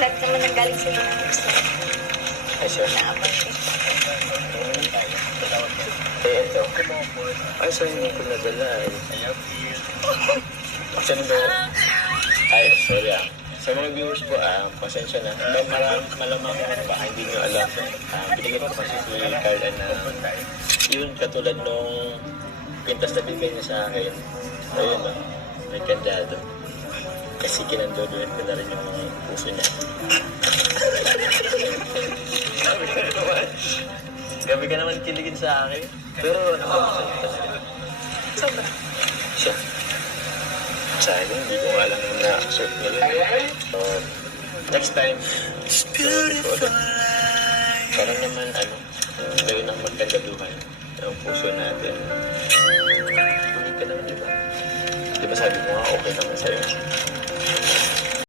Lahat naman ang galing sila ng gusto. Ay, sir. Na-appointment. Ito. Ay, sir, hindi ko nadala eh. Actually, ay, sorry ah. Sa mga viewers po, pasensya na. Malamang baka hindi nyo alam. Binigyan ko kasi si Carla na yun, katulad nung pintas na bigay niya sa akin. Ayun ah, may kandado. Kasi kinandodoan ko na rin yung mga puso niya. Gabi ka naman kiligin sa akin. Pero nakapasaya talaga. Sobra. Siya. Sayang, hindi ko alam yung na-accept nila. So, next time, para naman, gawin ng magkandaduhan ng puso natin. Hindi ka naman, di ba? Di ba sabi mo nga, okay naman sa'yo?